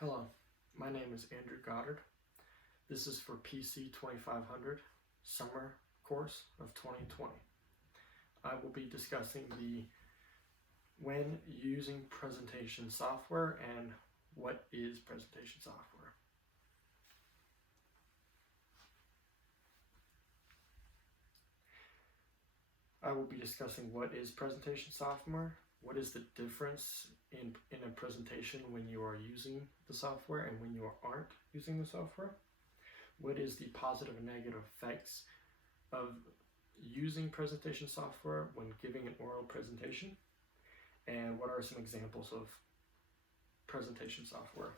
Hello, my name is Andrew Goddard. This is for PC 2500 Summer Course of 2020. I will be discussing when using presentation software and what is presentation software. I will be discussing what is presentation software, what is the difference in a presentation when you are using the software and when you aren't using the software, what is the positive and negative effects of using presentation software when giving an oral presentation, and what are some examples of presentation software.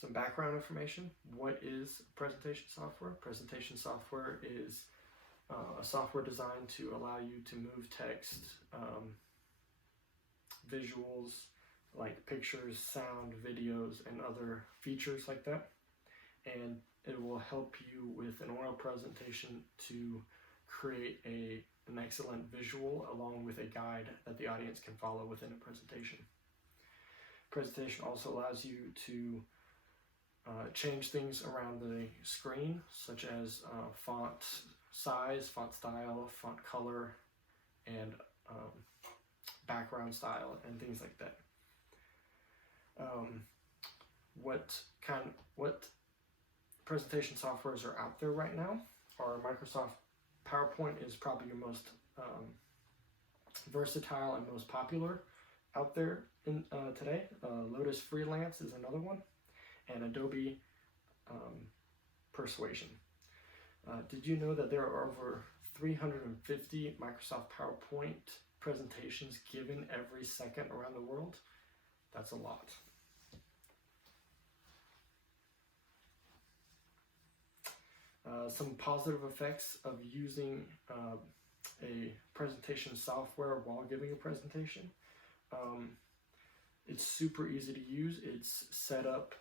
Some background information. What is presentation software? Presentation software is a software designed to allow you to move text, visuals like pictures, sound, videos, and other features like that. And it will help you with an oral presentation to create an excellent visual along with a guide that the audience can follow within a presentation. Presentation also allows you to change things around the screen, such as font size, font style, font color, and background style, and things like that. What presentation softwares are out there right now are Microsoft PowerPoint is probably your most versatile and most popular out there today. Lotus Freelance is another one, and Adobe Persuasion. Did you know that there are over 350 Microsoft PowerPoint presentations given every second around the world? That's a lot. Some positive effects of using a presentation software while giving a presentation. It's super easy to use. It's set up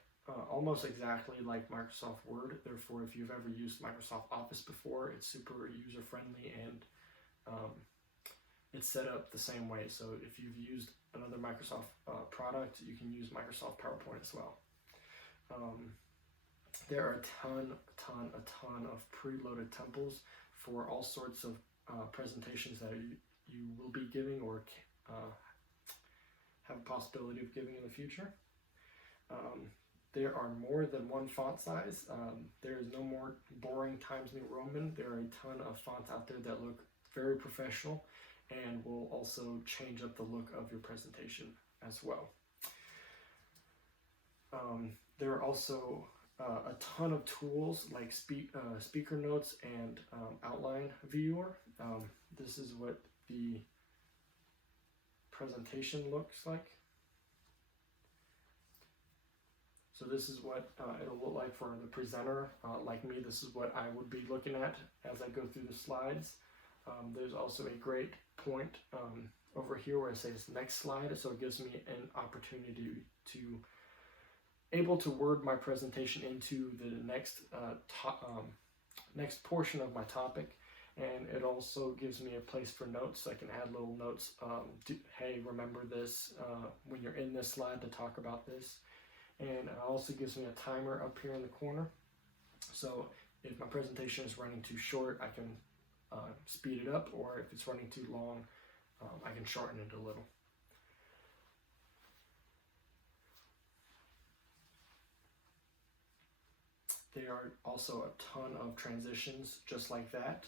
almost exactly like Microsoft Word. Therefore, if you've ever used Microsoft Office before, it's super user-friendly, and it's set up the same way. So if you've used another Microsoft product, you can use Microsoft PowerPoint as well. There are a ton of preloaded templates for all sorts of presentations that you will be giving or have a possibility of giving in the future. There are more than one font size. There is no more boring Times New Roman. There are a ton of fonts out there that look very professional and will also change up the look of your presentation as well. There are also a ton of tools like speaker notes and outline viewer. This is what the presentation looks like. So this is what it'll look like for the presenter. Like me, this is what I would be looking at as I go through the slides. There's also a great point over here where it says next slide, so it gives me an opportunity to able to word my presentation into the next next portion of my topic. And it also gives me a place for notes, so I can add little notes. Hey, remember this when you're in this slide to talk about this. And it also gives me a timer up here in the corner. So if my presentation is running too short, I can speed it up, or if it's running too long, I can shorten it a little. There are also a ton of transitions just like that.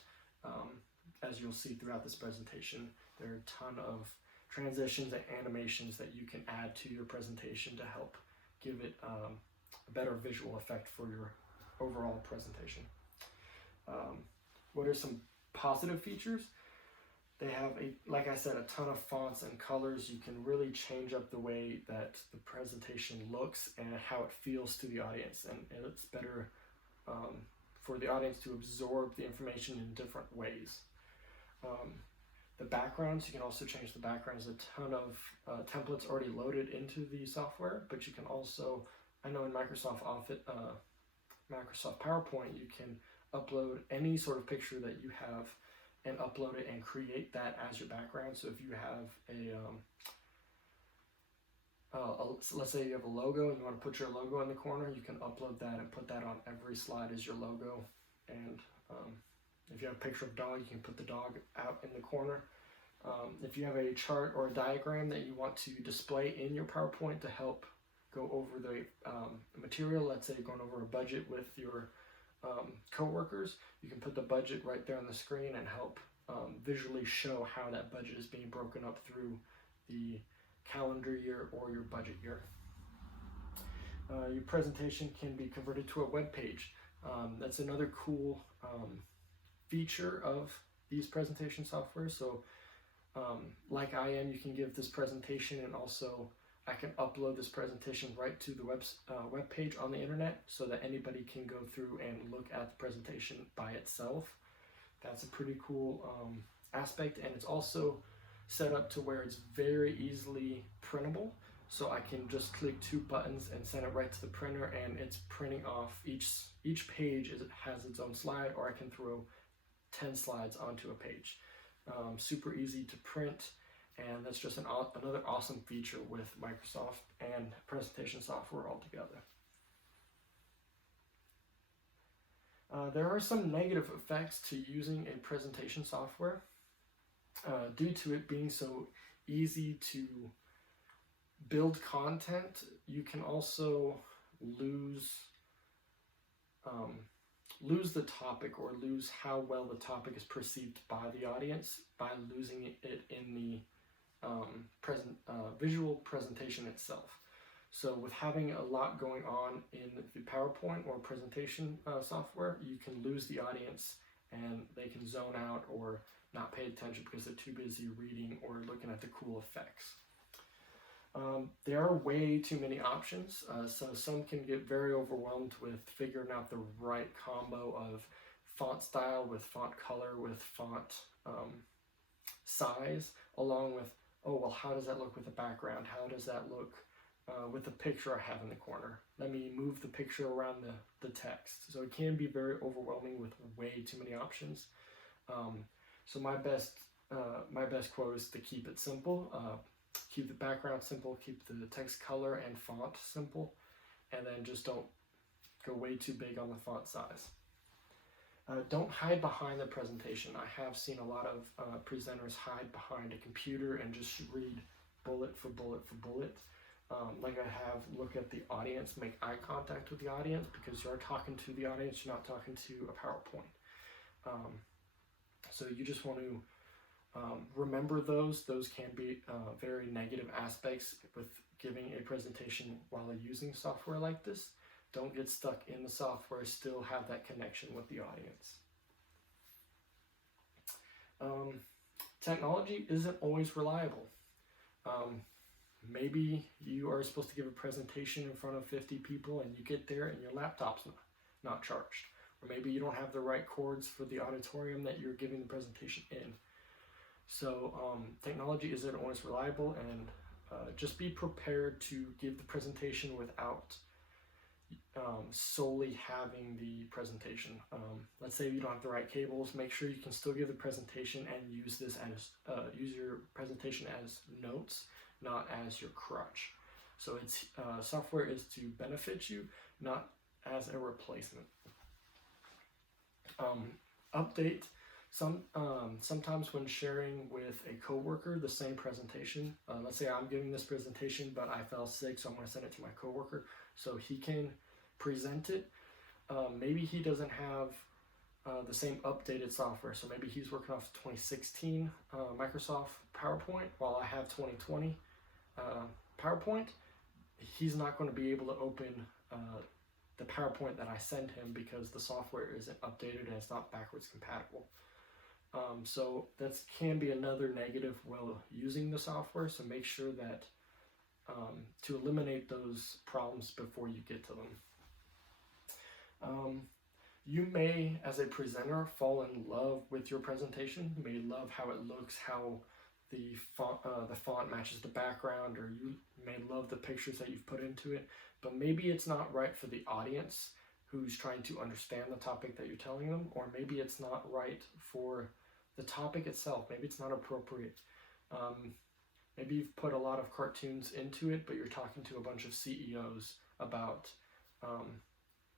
As you'll see throughout this presentation, there are a ton of transitions and animations that you can add to your presentation to help give it a better visual effect for your overall presentation. What are some positive features? They have, like I said, a ton of fonts and colors. You can really change up the way that the presentation looks and how it feels to the audience, and it's better for the audience to absorb the information in different ways. The backgrounds, you can also change the backgrounds. A ton of templates already loaded into the software, but you can also, I know in Microsoft Office, Microsoft PowerPoint, you can upload any sort of picture that you have and upload it and create that as your background. So if you have so let's say you have a logo and you want to put your logo in the corner, you can upload that and put that on every slide as your logo. And if you have a picture of a dog, you can put the dog out in the corner. If you have a chart or a diagram that you want to display in your PowerPoint to help go over the material, let's say you're going over a budget with your co-workers, you can put the budget right there on the screen and help visually show how that budget is being broken up through the calendar year or your budget year. Your presentation can be converted to a web page. That's another cool feature of these presentation software. So like I am, you can give this presentation, and also I can upload this presentation right to the web page on the internet so that anybody can go through and look at the presentation by itself. That's a pretty cool aspect, and it's also set up to where it's very easily printable. So I can just click 2 buttons and send it right to the printer, and it's printing off each page has its own slide, or I can throw 10 slides onto a page. Super easy to print, and that's just another awesome feature with Microsoft and presentation software altogether. There are some negative effects to using a presentation software due to it being so easy to build content. You can also lose the topic, or lose how well the topic is perceived by the audience by losing it in the visual presentation itself. So with having a lot going on in the PowerPoint or presentation software, you can lose the audience and they can zone out or not pay attention because they're too busy reading or looking at the cool effects. There are way too many options, so some can get very overwhelmed with figuring out the right combo of font style with font color with font size, along with, oh, well, how does that look with the background? How does that look with the picture I have in the corner? Let me move the picture around the text. So it can be very overwhelming with way too many options. So my best quote is to keep it simple. Keep the background simple, keep the text color and font simple, and then just don't go way too big on the font size. Don't hide behind the presentation. I have seen a lot of presenters hide behind a computer and just read bullet for bullet for bullet. Like I have, look at the audience, make eye contact with the audience, because you're talking to the audience, you're not talking to a PowerPoint. So you just want to remember those can be very negative aspects with giving a presentation while using software like this. Don't get stuck in the software, still have that connection with the audience. Technology isn't always reliable. Maybe you are supposed to give a presentation in front of 50 people and you get there and your laptop's not charged. Or maybe you don't have the right cords for the auditorium that you're giving the presentation in. So technology isn't always reliable, and just be prepared to give the presentation without solely having the presentation. Let's say you don't have the right cables, make sure you can still give the presentation and use this as use your presentation as notes, not as your crutch. So it's software is to benefit you, not as a replacement. Update. Sometimes when sharing with a coworker the same presentation, let's say I'm giving this presentation, but I fell sick, so I'm going to send it to my coworker so he can present it. Maybe he doesn't have the same updated software, so maybe he's working off 2016 Microsoft PowerPoint while I have 2020 PowerPoint. He's not going to be able to open the PowerPoint that I send him because the software isn't updated and it's not backwards compatible. So that can be another negative while using the software, so make sure that to eliminate those problems before you get to them. You may, as a presenter, fall in love with your presentation. You may love how it looks, how the font matches the background, or you may love the pictures that you've put into it, but maybe it's not right for the audience who's trying to understand the topic that you're telling them, or maybe it's not right for the topic itself. Maybe it's not appropriate. maybe you've put a lot of cartoons into it, but you're talking to a bunch of CEOs about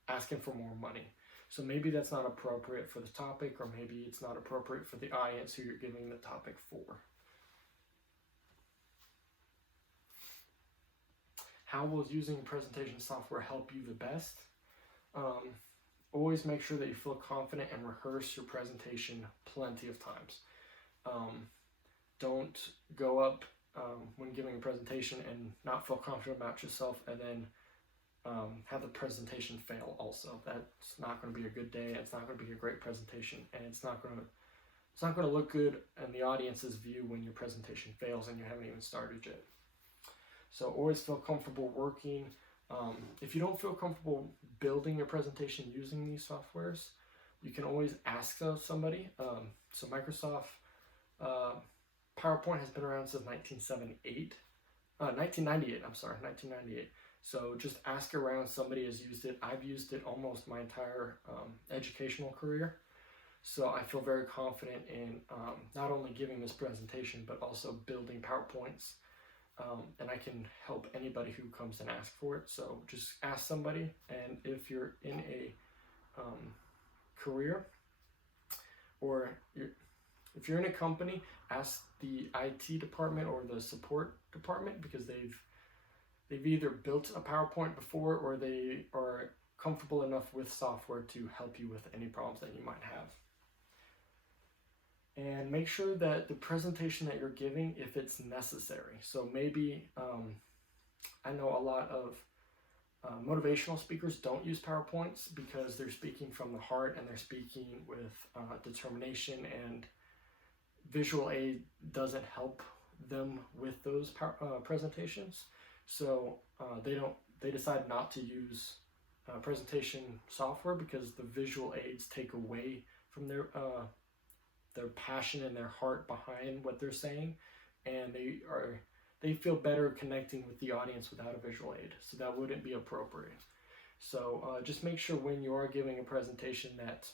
asking for more money. So maybe that's not appropriate for the topic, or maybe it's not appropriate for the audience who you're giving the topic for. How will using presentation software help you the best? Always make sure that you feel confident and rehearse your presentation plenty of times. Don't go up when giving a presentation and not feel confident about yourself, and then have the presentation fail also. That's not going to be a good day. It's not going to be a great presentation, and it's not going to look good in the audience's view when your presentation fails and you haven't even started yet. So always feel comfortable working. If you don't feel comfortable building your presentation using these softwares, you can always ask somebody. So Microsoft PowerPoint has been around since 1998. So just ask around. Somebody has used it. I've used it almost my entire educational career. So I feel very confident in not only giving this presentation, but also building PowerPoints. And I can help anybody who comes and asks for it. So just ask somebody. And if you're in a career, or if you're in a company, ask the IT department or the support department, because they've either built a PowerPoint before, or they are comfortable enough with software to help you with any problems that you might have. And make sure that the presentation that you're giving, if it's necessary. So maybe, I know a lot of motivational speakers don't use PowerPoints because they're speaking from the heart and they're speaking with determination, and visual aid doesn't help them with those presentations. So they decide not to use presentation software because the visual aids take away from their passion and their heart behind what they're saying, and they feel better connecting with the audience without a visual aid, so that wouldn't be appropriate. So just make sure when you are giving a presentation that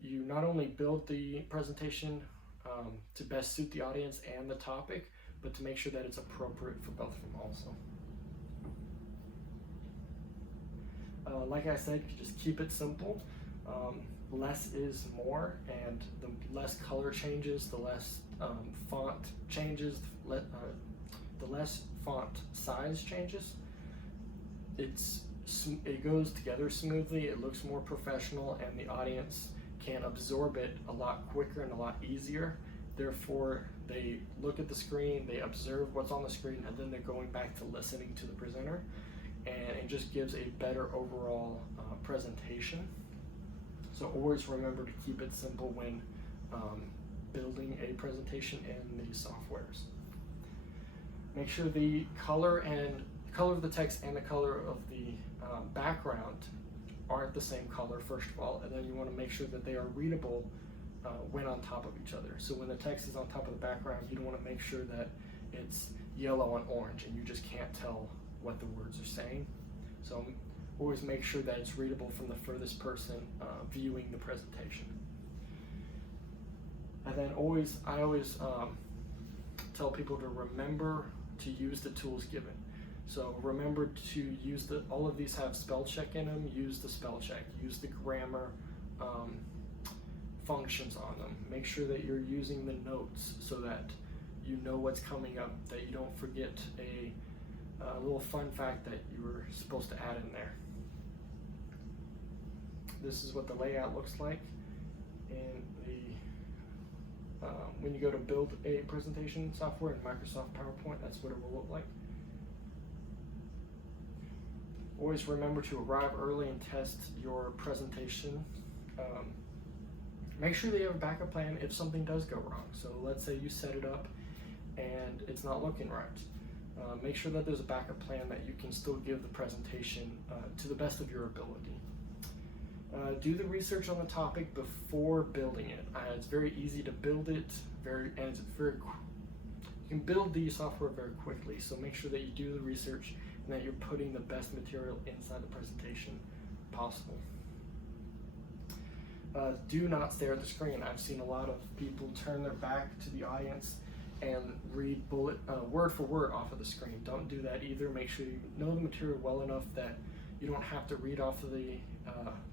you not only build the presentation to best suit the audience and the topic, but to make sure that it's appropriate for both of them also. Like I said, just keep it simple. Less is more, and the less color changes, the less font changes, the less font size changes. It goes together smoothly, it looks more professional, and the audience can absorb it a lot quicker and a lot easier. Therefore, they look at the screen, they observe what's on the screen, and then they're going back to listening to the presenter, and it just gives a better overall presentation. So always remember to keep it simple when building a presentation in these softwares. Make sure the color of the text and the color of the background aren't the same color, first of all, and then you want to make sure that they are readable when on top of each other. So when the text is on top of the background, you don't want to make sure that it's yellow and orange and you just can't tell what the words are saying. So always make sure that it's readable from the furthest person viewing the presentation. And then I always tell people to remember to use the tools given. So remember to use all of these have spell check in them. Use the spell check. Use the grammar functions on them. Make sure that you're using the notes so that you know what's coming up, that you don't forget a little fun fact that you were supposed to add in there. This is what the layout looks like in when you go to build a presentation software in Microsoft PowerPoint. That's what it will look like. Always remember to arrive early and test your presentation. Make sure that you have a backup plan if something does go wrong. So let's say you set it up and it's not looking right. Make sure that there's a backup plan that you can still give the presentation to the best of your ability. Do the research on the topic before building it. It's very easy to build it, you can build the software very quickly. So make sure that you do the research and that you're putting the best material inside the presentation possible. Do not stare at the screen. I've seen a lot of people turn their back to the audience and read word for word off of the screen. Don't do that either. Make sure you know the material well enough that you don't have to read off of the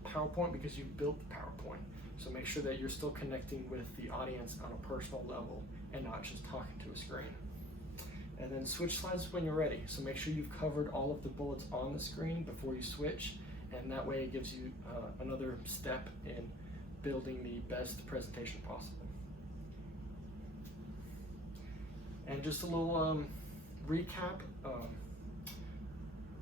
PowerPoint because you built the PowerPoint. So make sure that you're still connecting with the audience on a personal level and not just talking to a screen. And then switch slides when you're ready. So make sure you've covered all of the bullets on the screen before you switch, and that way it gives you another step in building the best presentation possible. And just a little recap.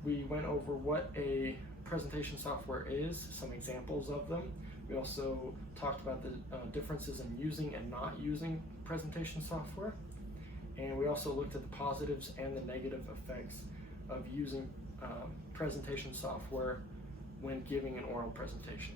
We went over what a presentation software is, some examples of them. We also talked about the differences in using and not using presentation software. And we also looked at the positives and the negative effects of using presentation software when giving an oral presentation.